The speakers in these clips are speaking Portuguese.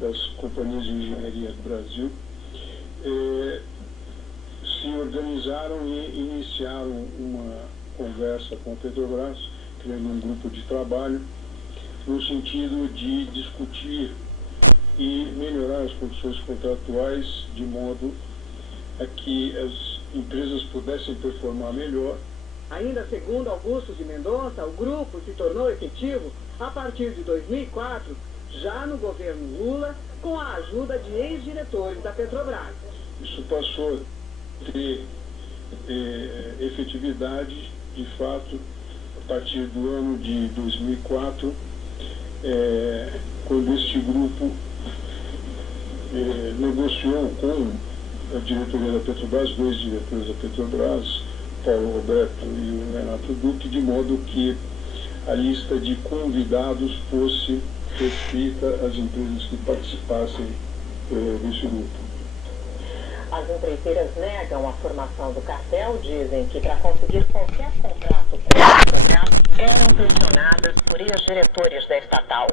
das companhias de engenharia do Brasil, se organizaram e iniciaram uma conversa com a Petrobras, criando um grupo de trabalho, no sentido de discutir e melhorar as condições contratuais de modo a que as empresas pudessem performar melhor. Ainda segundo Augusto de Mendonça, o grupo se tornou efetivo a partir de 2004, já no governo Lula, com a ajuda de ex-diretores da Petrobras. Isso passou a ter efetividade, de fato, a partir do ano de 2004, quando este grupo negociou com a diretoria da Petrobras, dois diretores da Petrobras, Paulo Roberto e o Renato Duque, de modo que a lista de convidados fosse restrita às empresas que participassem desse grupo. As empreiteiras negam a formação do cartel, dizem que para conseguir qualquer contrato com a Petrobras eram pressionadas por ex-diretores da estatal.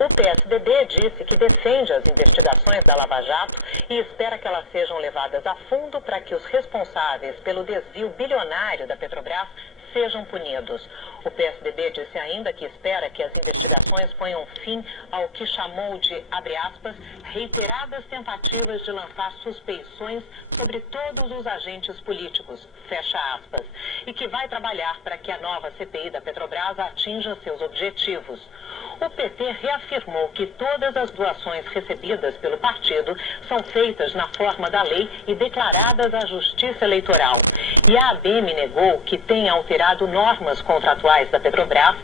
O PSDB disse que defende as investigações da Lava Jato e espera que elas sejam levadas a fundo para que os responsáveis pelo desvio bilionário da Petrobras sejam punidos. O PSDB disse ainda que espera que as investigações ponham fim ao que chamou de, abre aspas, reiteradas tentativas de lançar suspeições sobre todos os agentes políticos, fecha aspas, e que vai trabalhar para que a nova CPI da Petrobras atinja seus objetivos. O PT reafirmou que todas as doações recebidas pelo partido são feitas na forma da lei e declaradas à Justiça Eleitoral. E a ABM negou que tenha alterado normas contratuais da Petrobras